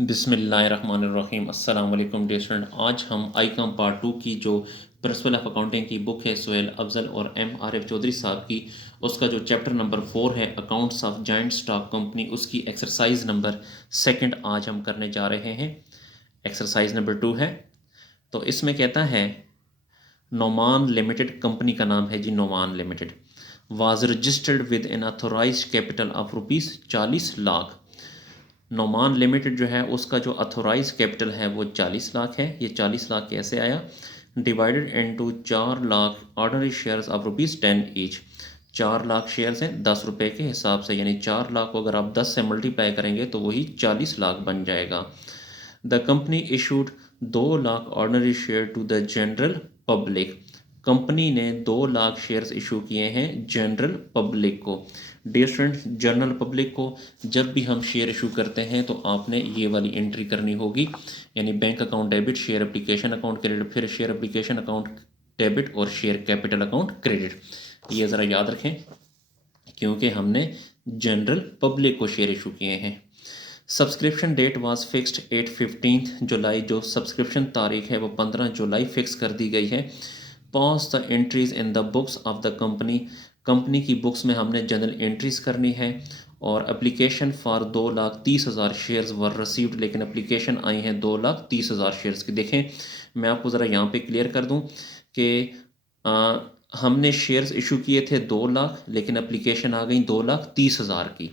बिस्मिल्लाहिर्रहमानिर्रहीम अस्सलाम वालेकुम डियर स्टूडेंट। आज हम आईकॉम पार्ट 2 की जो प्रिंसिपल ऑफ अकाउंटिंग की बुक है सुहेल अफजल और MRF चौधरी साहब की, उसका जो चैप्टर नंबर 4 है accounts of joint stock company, उसकी एक्सरसाइज नंबर 2 आज हम करने जा रहे हैं। एक्सरसाइज नंबर 2 है। तो इसमें कहता है नोमान लिमिटेड कंपनी का नाम है जी, Noman limited was registered with an authorised capital of rupees 40 lakh. Noman limited जो है उसका जो अथोराइज कैपिटल है वो 40 लाख है। ये 40 लाख कैसे आया? Divided into 4 lakh ordinary shares of rupees 10 each. 4 lakh shares हैं 10 रुपये के हिसाब से, यानी 4 लाख को अगर आप 10 से मल्टीप्लाई करेंगे तो वही 40 लाख बन जाएगा। The company issued 2 lakh ordinary share to the general public. Company ने 2 लाख शेयर्स इशू किए हैं जनरल पब्लिक को। डियर स्टूडेंट्स, जनरल पब्लिक को जब भी हम शेयर इशू करते हैं तो आपने ये वाली एंट्री करनी होगी, यानी bank account debit, share application account credit, फिर शेयर एप्लीकेशन अकाउंट डेबिट और शेयर कैपिटल अकाउंट क्रेडिट। ये ज़रा याद रखें क्योंकि हमने जनरल पब्लिक को शेयर इशू किए हैं। सब्सक्रिप्शन डेट वाज फिक्स्ड 15 जुलाई। जो सब्सक्रिप्शन तारीख है वो 15 जुलाई फिक्स कर दी गई है। Pause the entries in the books of the company. Company की बुक्स में हमने जनरल एंट्रीज करनी है। और application for 2,30,000 shares were received, लेकिन एप्लीकेशन आई हैं 2,30,000 शेयर्स की। देखें, मैं आपको ज़रा यहाँ पे क्लियर कर दूँ कि हमने शेयर्स इशू किए थे 2 लाख, लेकिन एप्लीकेशन आ गई 2,30,000 की।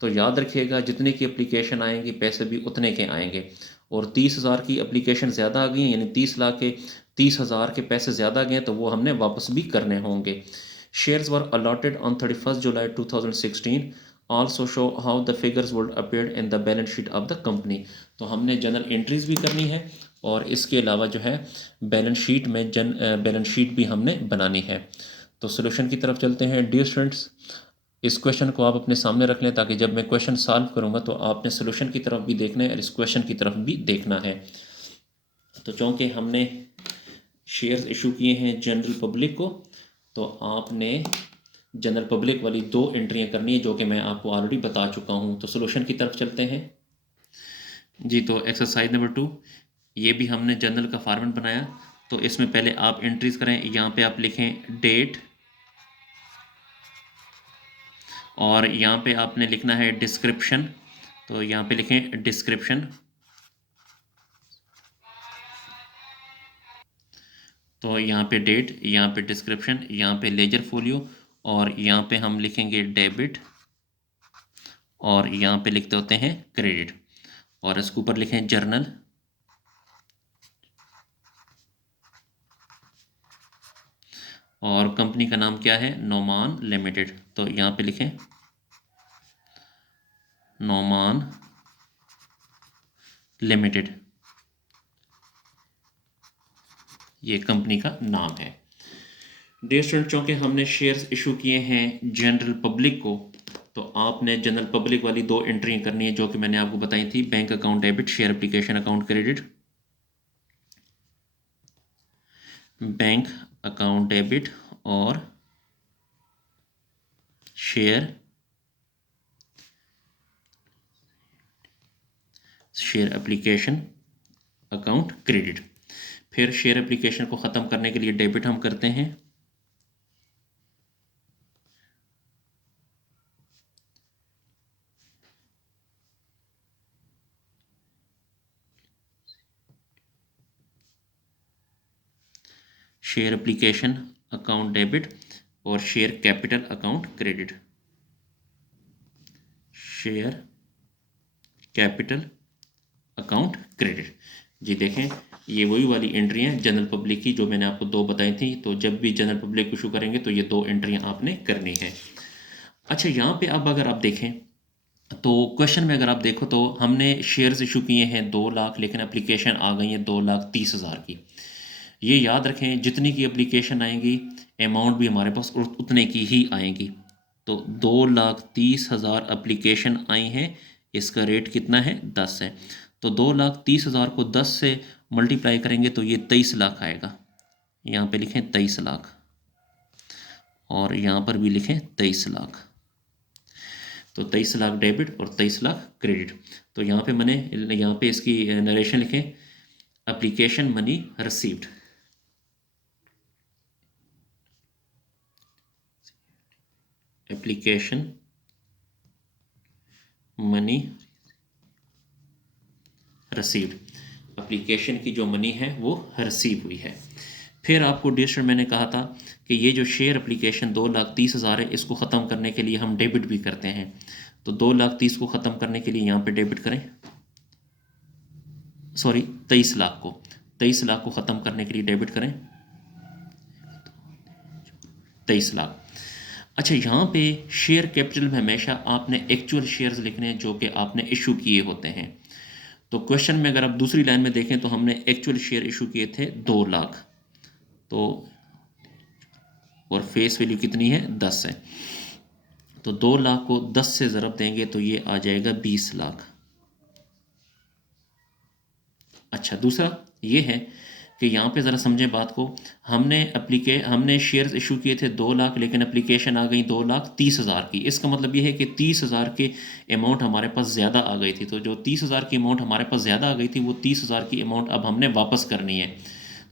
तो याद रखिएगा, जितने की एप्लीकेशन आएंगी पैसे भी उतने के आएंगे। और 30,000 की एप्लीकेशन ज़्यादा आ गई हैं, यानी 30 लाख के 30,000 के पैसे ज़्यादा गए तो वो हमने वापस भी करने होंगे। Shares were allotted on 31 July 2016। Also show how the figures would appear in the balance sheet of the company. तो हमने जनरल एंट्रीज भी करनी है और इसके अलावा जो है बैलेंस शीट में बैलेंस शीट भी हमने बनानी है। तो सोल्यूशन की तरफ चलते हैं। डियर स्टूडेंट्स, इस क्वेश्चन को आप अपने सामने रख लें ताकि जब मैं क्वेश्चन सॉल्व करूंगा तो आपने सोल्यूशन की तरफ भी देखना है और इस क्वेश्चन की तरफ भी देखना है। तो चूँकि हमने शेयर्स इशू किए हैं जनरल पब्लिक को, तो आपने जनरल पब्लिक वाली 2 एंट्रियां करनी है जो कि मैं आपको ऑलरेडी बता चुका हूं। तो सोल्यूशन की तरफ चलते हैं जी। तो एक्सरसाइज नंबर 2, ये भी हमने जनरल का फॉर्मेट बनाया। तो इसमें पहले आप एंट्रीज करें। यहाँ पे आप लिखें डेट, और यहाँ पे आपने लिखना है डिस्क्रिप्शन। तो यहाँ पे लिखें डिस्क्रिप्शन। तो यहाँ पे डेट, यहाँ पे डिस्क्रिप्शन, यहाँ पे लेजर फोलियो, और यहाँ पे हम लिखेंगे डेबिट, और यहाँ पे लिखते होते हैं क्रेडिट, और इसके ऊपर लिखें जर्नल। और कंपनी का नाम क्या है? नोमान लिमिटेड। तो यहाँ पे लिखें नोमान लिमिटेड, ये कंपनी का नाम है। डियर स्टूडेंट, चूँकि हमने शेयर्स इशू किए हैं जनरल पब्लिक को, तो आपने जनरल पब्लिक वाली 2 एंट्री करनी है जो कि मैंने आपको बताई थी, bank account debit, share application account credit. Bank account debit और शेयर एप्लीकेशन अकाउंट क्रेडिट। फिर शेयर एप्लीकेशन को ख़त्म करने के लिए डेबिट हम करते हैं, शेयर एप्लीकेशन अकाउंट डेबिट और share capital account credit. Share capital account credit. जी देखें, ये वही वाली एंट्री हैं जनरल पब्लिक की जो मैंने आपको 2 बताई थी। तो जब भी जनरल पब्लिक इशू करेंगे तो ये 2 एंट्रियां आपने करनी है। अच्छा, यहाँ पे अब अगर आप देखें तो क्वेश्चन में अगर आप देखो तो हमने शेयर्स इशू किए हैं 2 लाख, लेकिन एप्लीकेशन आ गई है 2,30,000 की। ये याद रखें, जितनी की एप्लीकेशन आएंगी अमाउंट भी हमारे पास उतने की ही आएंगी। तो 2,30,000 एप्लीकेशन आई हैं, इसका रेट कितना है? 10 है। तो 2,30,000 को 10 से मल्टीप्लाई करेंगे तो ये 23 लाख आएगा। यहाँ पे लिखें 23 लाख, और यहाँ पर भी लिखें 23 लाख। तो 23 लाख डेबिट और 23 लाख क्रेडिट। तो यहाँ पे मैंने यहाँ पे इसकी नरेशन लिखें, application money received, application money received, application की जो मनी है वो रिसीव हुई है। फिर आपको डियर स्टूडेंट मैंने कहा था कि ये जो शेयर एप्लीकेशन 2,30,000 है, इसको ख़त्म करने के लिए हम डेबिट भी करते हैं। तो 2,30,000 को ख़त्म करने के लिए यहाँ पे डेबिट करें, सॉरी 23 लाख को, 23 लाख को ख़त्म करने के लिए डेबिट करें 23 लाख। अच्छा, यहाँ पे शेयर कैपिटल में हमेशा आपने एक्चुअल शेयर्स लिखने हैं जो कि आपने इशू किए होते हैं। तो क्वेश्चन में अगर आप दूसरी लाइन में देखें तो हमने एक्चुअल शेयर इशू किए थे 2 लाख, तो और फेस वैल्यू कितनी है 10 है, तो 2 लाख को 10 से ज़रब देंगे तो ये आ जाएगा 20 लाख। अच्छा, दूसरा ये है कि यहाँ पे ज़रा समझें बात को, हमने शेयर्स इशू किए थे 2 लाख, लेकिन एप्लीकेशन आ गई 2,30,000 की। इसका मतलब ये है कि 30,000 के अमाउंट हमारे पास ज़्यादा आ गई थी। तो जो 30,000 की अमाउंट हमारे पास ज़्यादा आ गई थी, वो 30,000 की अमाउंट अब हमने वापस करनी है।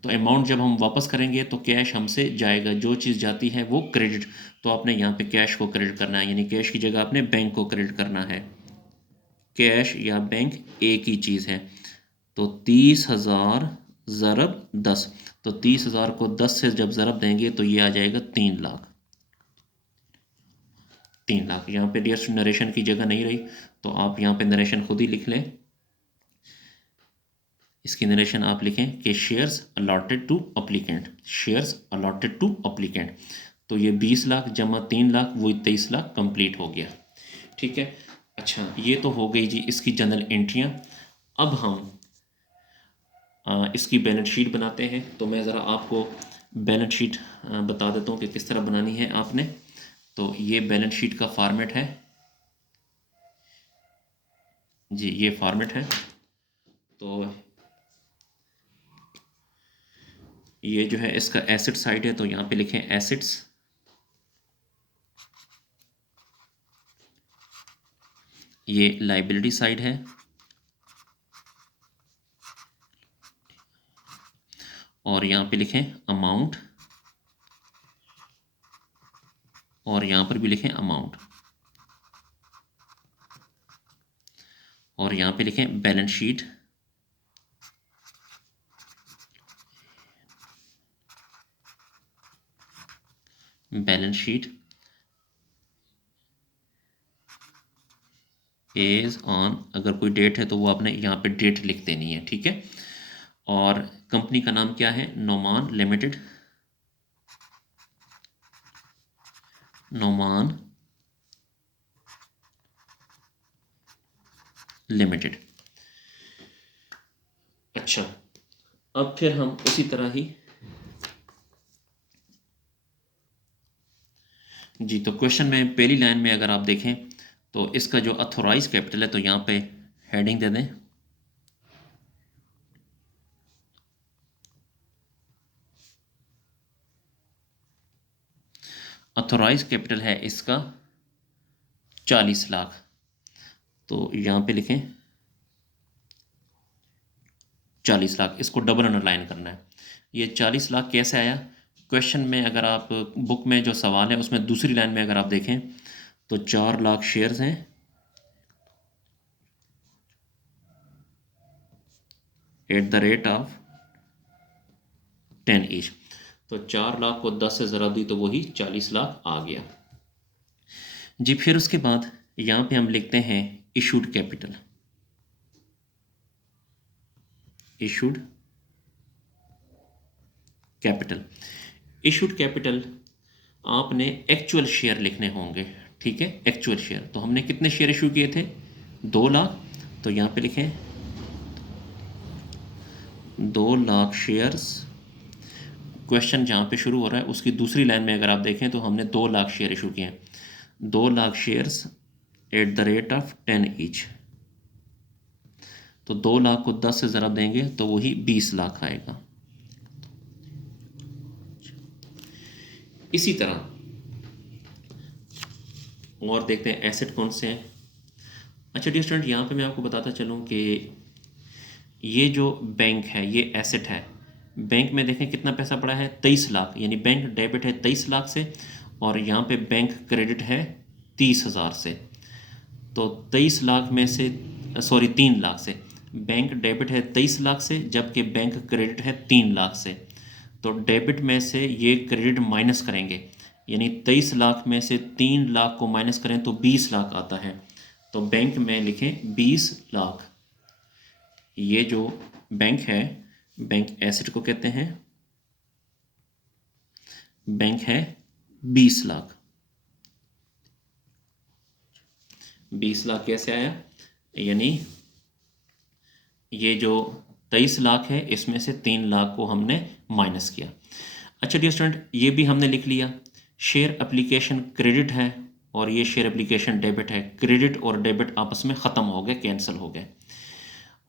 तो अमाउंट जब हम वापस करेंगे तो कैश हमसे जाएगा, जो चीज़ जाती है वो क्रेडिट। तो आपने यहाँ पे कैश को क्रेडिट करना है, यानी कैश की जगह आपने बैंक को क्रेडिट करना है। कैश या बैंक एक ही चीज़ है। तो 30,000 ज़रब 10, तो 30,000 को 10 से जब ज़रब देंगे तो ये आ जाएगा 3 लाख। 3 लाख यहाँ पे डियर नरेशन की जगह नहीं रही, तो आप यहाँ पे नरेशन खुद ही लिख लें। इसकी नरेशन आप लिखें कि shares allotted to applicant, shares allotted to applicant. तो ये 20 लाख जमा 3 लाख, वो 23 लाख कंप्लीट हो गया। ठीक है। अच्छा, ये तो हो गई जी इसकी जनरल एंट्रियाँ। अब हम इसकी बैलेंस शीट बनाते हैं। तो मैं ज़रा आपको बैलेंस शीट बता देता हूँ कि किस तरह बनानी है आपने। तो ये बैलेंस शीट का फॉर्मेट है जी, ये फॉर्मेट है। तो ये जो है इसका एसेट साइड है, तो यहाँ पे लिखें एसेट्स, ये लाइबिलिटी साइड है, और यहाँ पे लिखें अमाउंट, और यहाँ पर भी लिखें अमाउंट, और यहाँ पे लिखें balance sheet, balance sheet is on, अगर कोई डेट है तो वो आपने यहाँ पे डेट लिख देनी है। ठीक है। और कंपनी का नाम क्या है, नोमान लिमिटेड, नोमान लिमिटेड। अच्छा, अब फिर हम उसी तरह ही जी, तो क्वेश्चन में पहली लाइन में अगर आप देखें तो इसका जो अथोराइज कैपिटल है, तो यहाँ पे हेडिंग दे दें अथोराइज कैपिटल है इसका 40 लाख। तो यहाँ पे लिखें 40 लाख, इसको डबल अंडरलाइन करना है। ये 40 लाख कैसे आया, क्वेश्चन में अगर आप बुक में जो सवाल है उसमें दूसरी लाइन में अगर आप देखें तो 4 लाख शेयर्स हैं at the rate of 10 each. तो 4 लाख को 10 से ज़रा दी तो वही 40 लाख आ गया जी। फिर उसके बाद यहाँ पे हम लिखते हैं issued capital, issued capital. Issued capital आपने एक्चुअल शेयर लिखने होंगे। ठीक है, एक्चुअल शेयर। तो हमने कितने शेयर इशू किए थे, 2 लाख। तो यहाँ पे लिखें 2 लाख शेयर्स। क्वेश्चन जहाँ पे शुरू हो रहा है उसकी दूसरी लाइन में अगर आप देखें तो हमने 2 लाख शेयर इशू किए हैं, 2 lakh shares at the rate of 10 each. तो 2 लाख को 10 से ज़रा देंगे तो वही 20 लाख आएगा। इसी तरह और देखते हैं एसेट कौन से हैं। अच्छा डियर स्टूडेंट, यहाँ पे मैं आपको बताता चलूँ कि ये जो बैंक है ये एसेट है। बैंक में देखें कितना पैसा पड़ा है, 23 लाख, यानी बैंक डेबिट है 23 लाख से और यहाँ पे बैंक क्रेडिट है 30,000 से। तो 23 लाख में से 3 लाख से बैंक डेबिट है 23 लाख से, जबकि बैंक क्रेडिट है 3 लाख से। तो डेबिट में से ये क्रेडिट माइनस करेंगे, यानी 23 लाख में से 3 लाख को माइनस करें तो 20 लाख आता है। तो बैंक में लिखें 20 लाख। ये जो बैंक है, बैंक एसेट को कहते हैं, बैंक है 20 लाख। 20 लाख कैसे आया, यानी ये जो 23 लाख है इसमें से 3 लाख को हमने माइनस किया। अच्छा डियर स्टूडेंट, ये भी हमने लिख लिया। शेयर एप्लीकेशन क्रेडिट है और ये शेयर एप्लीकेशन डेबिट है। क्रेडिट और डेबिट आपस में ख़त्म हो गए, कैंसिल हो गए।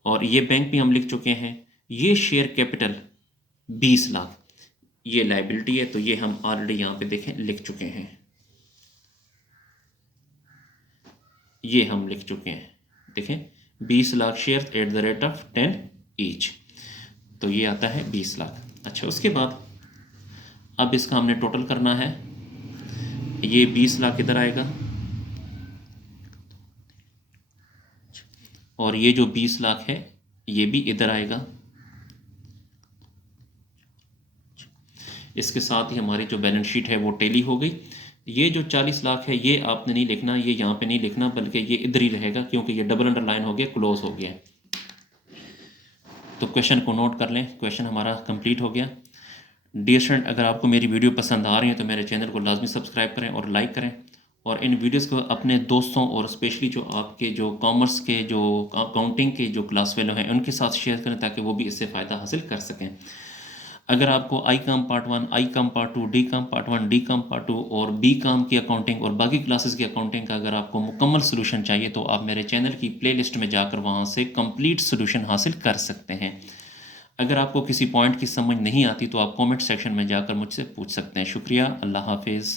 और ये बैंक भी हम लिख चुके हैं। ये शेयर कैपिटल 20 लाख, ये लाइबिलिटी है, तो ये हम ऑलरेडी यहाँ पे देखें लिख चुके हैं। ये हम लिख चुके हैं, देखें 20 lakh share at the rate of 10 each, तो ये आता है 20 लाख। अच्छा, उसके बाद अब इसका हमने टोटल करना है। ये 20 लाख इधर आएगा और ये जो 20 लाख है ये भी इधर आएगा। इसके साथ ही हमारी जो बैलेंस शीट है वो टैली हो गई। ये जो 40 लाख है ये आपने नहीं लिखना, ये यहाँ पे नहीं लिखना, बल्कि ये इधर ही रहेगा, क्योंकि ये डबल अंडरलाइन हो गया, क्लोज हो गया है। तो क्वेश्चन को नोट कर लें, क्वेश्चन हमारा कंप्लीट हो गया। डियर स्टूडेंट, अगर आपको मेरी वीडियो पसंद आ रही है तो मेरे चैनल को लाजमी सब्सक्राइब करें और लाइक करें, और इन वीडियोस को अपने दोस्तों और स्पेशली जो आपके जो कॉमर्स के जो अकाउंटिंग के जो क्लास फेलो हैं उनके साथ शेयर करें, ताकि वो भी इससे फ़ायदा हासिल कर सकें। अगर आपको आई काम पार्ट 1, आई काम पार्ट 2, डी काम पार्ट 1, डी काम पार्ट 2 और बी काम की अकाउंटिंग और बाकी क्लासेस की अकाउंटिंग का अगर आपको मुकम्मल सोल्यूशन चाहिए तो आप मेरे चैनल की प्लेलिस्ट में जाकर वहाँ से कंप्लीट सोल्यूशन हासिल कर सकते हैं। अगर आपको किसी पॉइंट की समझ नहीं आती तो आप कमेंट सेक्शन में जाकर मुझसे पूछ सकते हैं। शुक्रिया, अल्लाह हाफिज़।